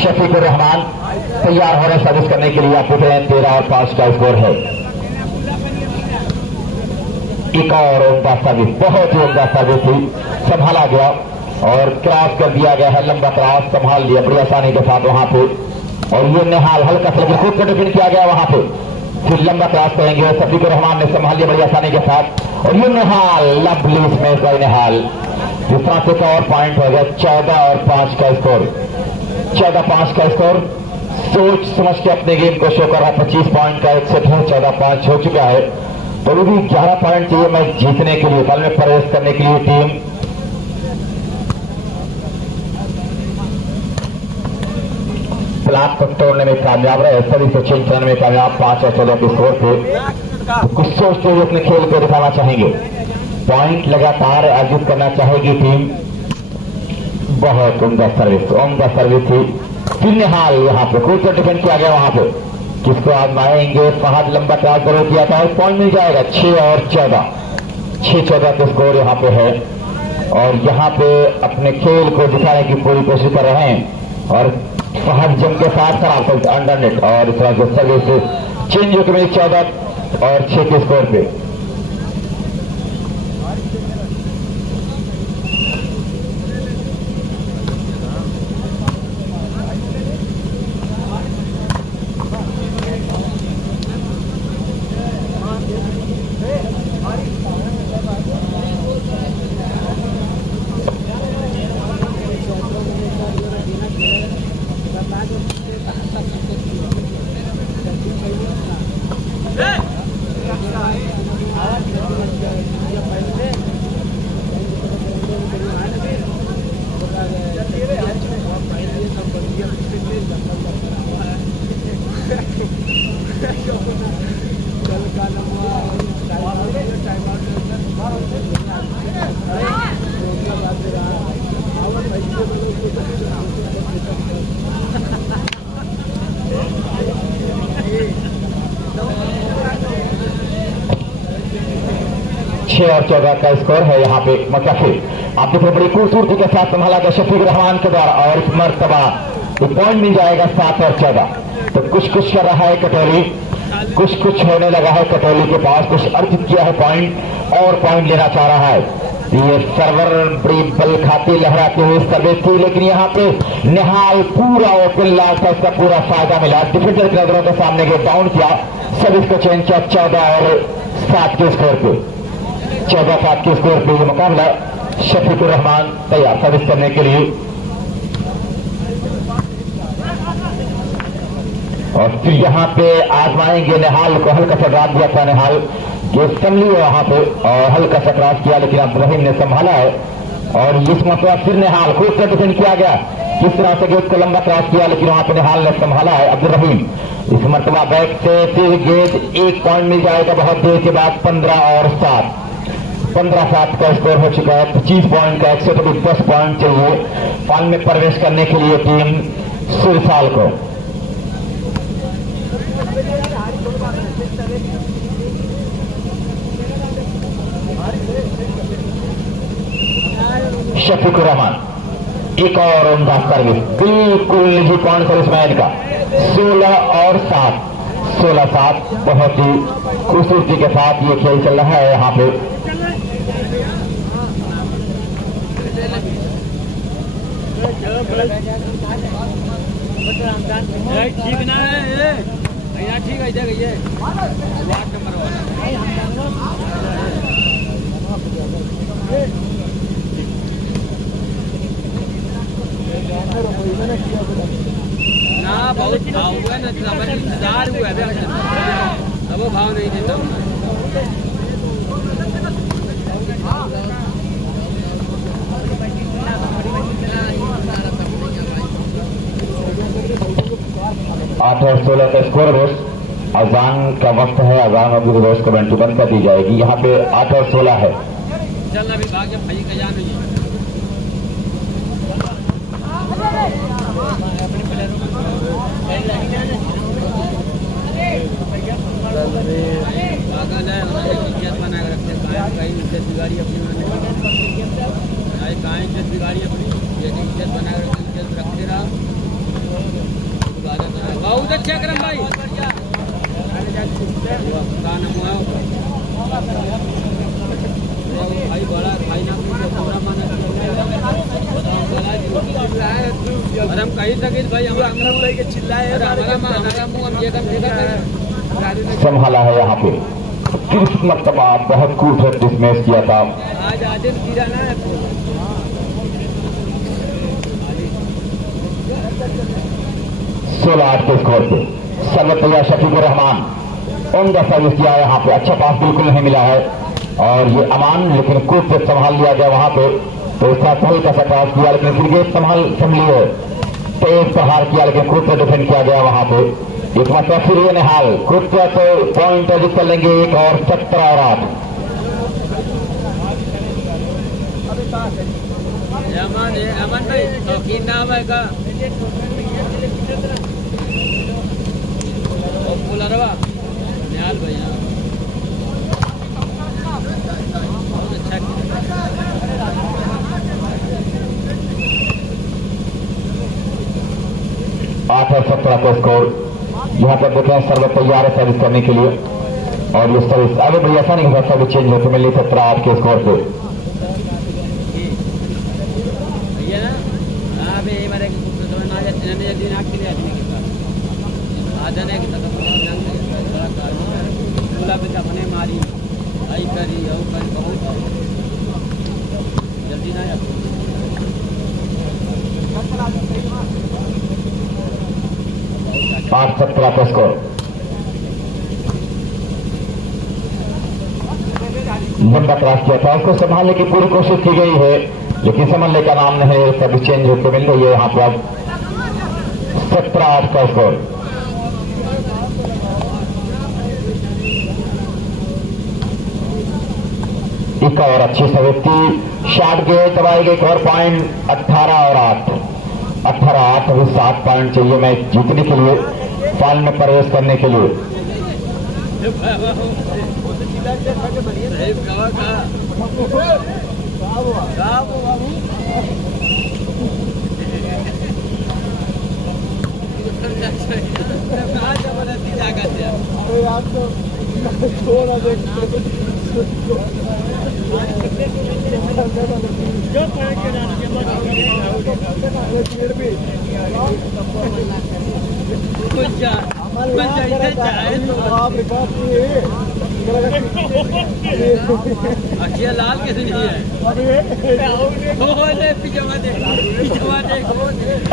शफीकुर रहमान तैयार हो रहे सर्विस करने के लिए। आप देख रहे हैं 13 और 5 का स्कोर है। एक और उम्दा सर्विस, बहुत ही उम्दा सर्विस थी, संभाला गया और क्रॉस कर दिया गया है। लंबा क्रॉस संभाल लिया बड़ी आसानी के साथ वहां पे, और ये निहाल हल्का सा खुद को डिफेंड किया गया वहां पे। फिर लंबा क्रॉस करेंगे, शफीकुर रहमान ने संभाल लिया बड़ी आसानी के साथ, और ये निहाल लवली स्मैश बाय निहाल। जिस तरह से और पॉइंट हो गया 14 और 5 का स्कोर, 14-5 का स्कोर। सोच समझ के अपने गेम को शो कर रहा है। 25 पॉइंट का एक सेट है, 14-5 हो चुका है, तो भी 11 पॉइंट चाहिए मैच जीतने के लिए, कल में प्रवेश करने के लिए टीम। ब्लॉक तोड़ने में कामयाब रहे, सभी से चेंज करने में कामयाब 5 और 14 के स्कोर पे। तो कुछ सोचते हुए अपने खेल को दिखाना चाहेंगे, पॉइंट लगातार अर्जित करना चाहेगी टीम। बहुत उम्दा सर्विस थी। फिर निहाल यहाँ पे खुद को डिफेंड किया गया वहां पे, किसको आजमाएंगे। फहद लंबा क्रॉस जरूर किया था, पॉइंट मिल जाएगा। 6 और 14, 6-14 के स्कोर यहाँ पे है, और यहाँ पे अपने खेल को दिखाने की पूरी कोशिश कर रहे हैं। और फहद जम के साथ खराब अंडर नेट, और इस तरह से सर्विस चेंज होकर मेरी 14 और 6 के स्कोर पे। और 14 का स्कोर है यहाँ पे। मतलब आप देखो बड़ी खूबसूरती के साथ संभाला गया शफीकुर रहमान के द्वारा, और इस मर्तबा पॉइंट मिल जाएगा 7 और 14। तो कुछ कर रहा है कटोली, कुछ होने लगा है कटोली के पास, कुछ अर्जित किया है पॉइंट, और पॉइंट लेना चाह रहा है। ये सर्वर बड़ी बल खाती लहराती हुई सर्विस थी, लेकिन यहाँ पे निहाल पूरा ओपन लाल था, उसका पूरा फायदा मिला। डिफेंडर की नजरों के सामने गेट डाउन किया, सर्विस को चेंज किया 14 और 7 के स्कोर पे। 14-7 के स्कोर पे ये मुकाबला। शफीकुर रहमान तैयार सर्विस करने के लिए, और फिर यहाँ पे आजमाएंगे निहाल को। हल्का सा ड्राप दिया था निहाल, गेट संभली है वहां पे, और हल्का सा क्रॉस किया, लेकिन अब्दुल रहीम ने संभाला है। और इस मरतबा फिर निहाल खूब से डिफेंड किया गया, किस तरह से गेट को लंबा क्रॉस किया, लेकिन वहां पे निहाल ने संभाला है। अब्दुल रहीम इस मरतबा बैक से फिर गेट 1 पॉइंट मिल जाएगा बहुत देर के बाद। 15 और 7, 15-7 का स्कोर हो चुका है। 25 पॉइंट का 110 पॉइंट चाहिए फाइनल में प्रवेश करने के लिए टीम सुरसाल को। शफीकुर रहमान एक और उम्दा सर्विस, बिल्कुल निजी पॉइंट सर्विसमैन का। 16 और 7, 16-7 बहुत ही खूबसूरती के साथ ये खेल चल रहा है यहाँ पे। ठीक ना है, ठीक है, इधर ये वार्ड नंबर ना बहुत भाव हुआ ना, इंतजार हुआ है, अब वो भाव नहीं देता। आठ और 16 का स्कोर दोस्त। अजान का वक्त है, अजान अभी तो दोस्त कमेंट्री बंद कर दी जाएगी। यहाँ पे 8 और 16 है। चलना भी भाग्य भाई का जान नहीं है। पागल है, उन्होंने इज्जत बना के रखते हैं। कहीं इज्जत बिगाड़ी अपनी, कहाँ इज्जत बिगाड़ी अपनी, ये इज्जत बना के रखते, इज्जत रखते रहा। बहुत अच्छा करम भाई, भाई बड़ा भाई ना और हम कही सके भाई हमारा चिल्लाए संभाला है यहाँ पे 30 मरतबा बहुत खूबसूरत डिसमिस किया था। आज आदिल गिरा ना 16-8 के स्कोर पे सर्वतैया शफीक रहमान उनका सर्विस किया यहाँ पे। अच्छा पास बिल्कुल नहीं मिला है और ये अमान लेकिन कूद पे संभाल लिया गया वहां पे, तो इसका हल्का सा पास किया लेकिन क्रिकेट संभली है, तेज प्रहार किया लेकिन कूद पे डिफेंड किया गया वहां पे। एक मतलब फिर ये निहाल कूद पे तो पॉइंट अधिक कर लेंगे, एक और 17 और 8। अमन भाई शौकीन नाम है का बुलारवा निहाल भैया आठ और 17 का स्कोर यहाँ पर देखें। सर्विस तैयार है सर्विस करने के लिए और ये सर्विस अरे भाई ऐसा नहीं होगा, सर्विस चेंज होते मिली 17-8 के स्कोर पे। मारी आई करी बहुत जल्दी ना 8-17 का स्कोर। लंबा क्रॉस किया था, उसको संभालने की पूरी कोशिश की गई है लेकिन संभालने का नाम नहीं है, सब चेंज होकर मिल रही है यहाँ पर। 17-8 का स्कोर। एक और अच्छी सवेती शॉट गेट दबाई गई, एक और पॉइंट 18 और 8। 18-8 अभी 7 पॉइंट चाहिए मैच जीतने के लिए, फाइनल में प्रवेश करने के लिए। अच्छी लाल कैसे नहीं है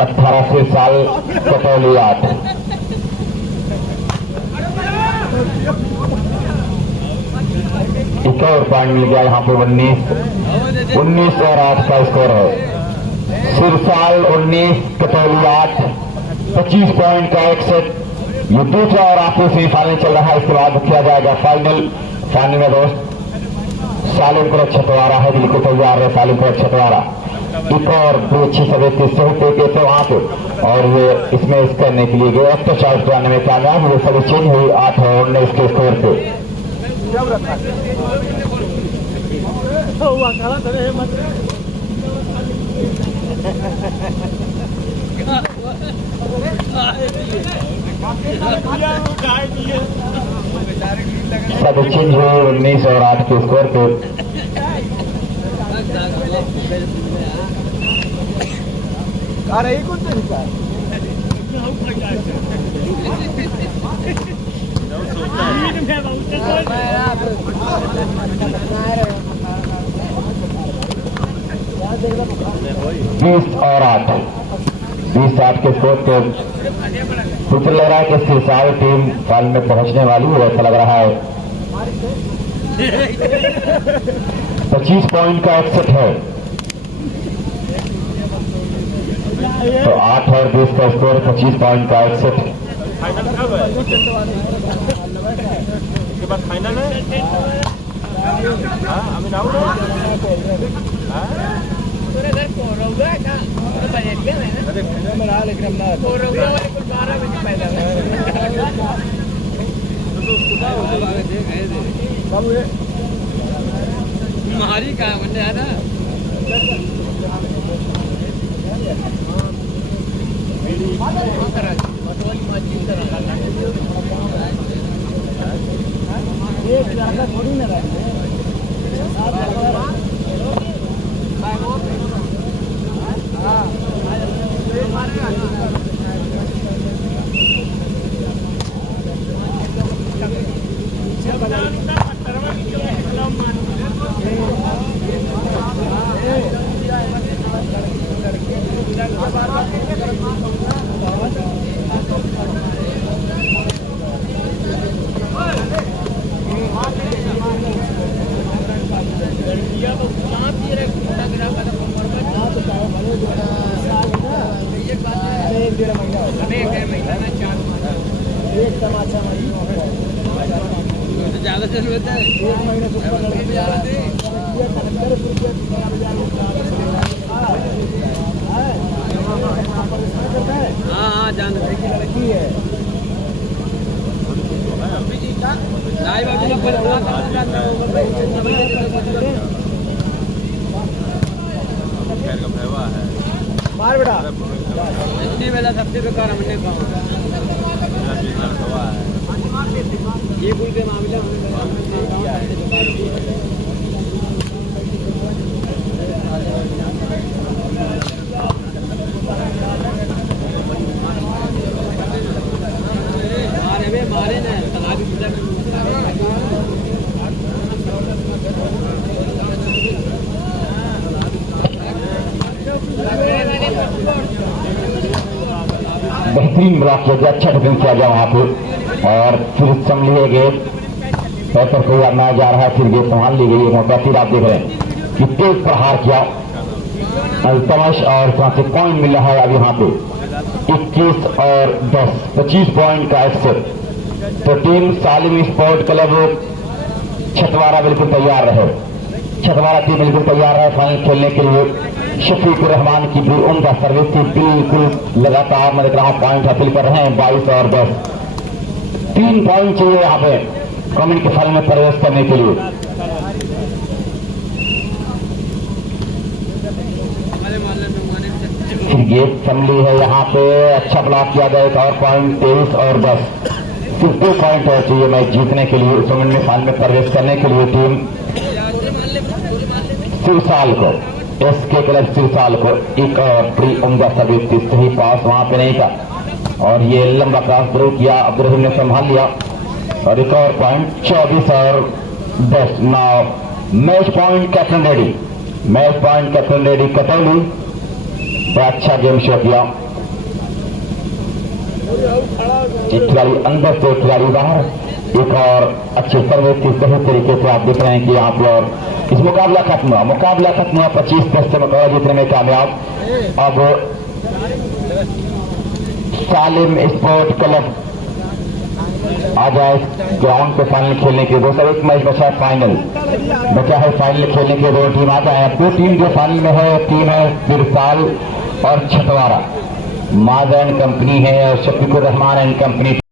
18 साल कटौली 8। एक और पॉइंट मिल गया यहाँ पे। 19 और 8 का स्कोर है। सिरसाल 19 कटौली 8। 25 पॉइंट का एक सेट। ये दूसरा और आखिरी सेमीफाइनल चल रहा है, इसके बाद किया जाएगा फाइनल। फाइनल में दोस्त सालिमपुर छतवारा है, बिल्कुल तैयार है सालिमपुर छतवारा। एक और भी अच्छी सभी थे वहां पे और ये इसमें इस करने के लिए गए। अब तो 40 में कामयाब ये सभी चेंज हुई 8 और 19 के स्कोर पे। सब चेंज हुए 19 और 8 के स्कोर पे। अरे कौन सा 20 और 8। 20-8 के स्कोर पे सूत्र लग रहा है कि सिरसाल टीम फाइनल में पहुंचने वाली है, ऐसा लग रहा है। 25 पॉइंट का एक सेट है, तो 8 और 20 का स्कोर 25 पॉइंट का एक सेट। फाइनल कब है? इसके बाद फाइनल है। अभी नाउ मारी का बंदे है ना थोड़ी ना ज्यादा जरूरत है हाँ जान लड़की है मार बेटा इतनी वेला सबसे बेकार हमने कहा ये भूल के मामले मारे ना तालाब बेहतरीन ब्लॉक किया गया, अच्छा डिफेंस किया गया वहां पे और फिर संभली गेट पैसर को अपनाया जा रहा है, फिर गेट संभाल ली गई है। फिर आप देख रहे हैं कि तेज प्रहार किया अल्तमश और वहां से पॉइंट मिल रहा है अब यहाँ पे 21 और 10 25 पॉइंट का एक्सेट। तो टीम सालिम स्पोर्ट क्लब छतवारा बिल्कुल तैयार रहे, छतवारा टीम बिल्कुल तैयार है फाइनल खेलने के लिए। शफीकुर रहमान की भी उम्दा सर्विस थी, बिल्कुल लगातार मैं देख रहा हूं पॉइंट हासिल कर रहे हैं 22 और 10। 3 पॉइंट चाहिए यहाँ पे कमेंट के फाइनल में प्रवेश करने के लिए। फिर गेट संभली है यहाँ पे, अच्छा ब्लॉक किया गया, एक और पॉइंट 23 और 10। सिर्फ 2 पॉइंट और चाहिए मैच जीतने के लिए, इस मोमेंट में फाइनल में प्रवेश करने के लिए। टीम सिरसाल को एसके क्लब सिरसाल को एक और बड़ी उम्दा सर्विस थी, सही पास वहां पे नहीं था और ये लंबा क्रॉस थ्रो किया, अब्दुल रहीम ने संभाल लिया और एक और पॉइंट 24 और 10। Now match point captain ready, match point captain ready Katauli, बड़ा अच्छा गेम शो किया। एक खिलाड़ी अंदर से खिलाड़ी बाहर, एक और अच्छे सर्विस थी, सही तरीके से आप देख रहे हैं कि यहाँ पे और इस मुकाबला खत्म हुआ, 25 टेस्ट से मुकाबला जीतने में कामयाब। अब सालिम स्पोर्ट क्लब आ जाए ग्राउंड पे फाइनल खेलने के लिए। दोस्तों एक मैच बचा है, फाइनल बचा है, फाइनल खेलने के 2 टीम आ जाए। 2 टीम जो फाइनल में है, टीम है सिरसाल और छतवारा, माज एंड कंपनी है और शफीकुर रहमान एंड कंपनी।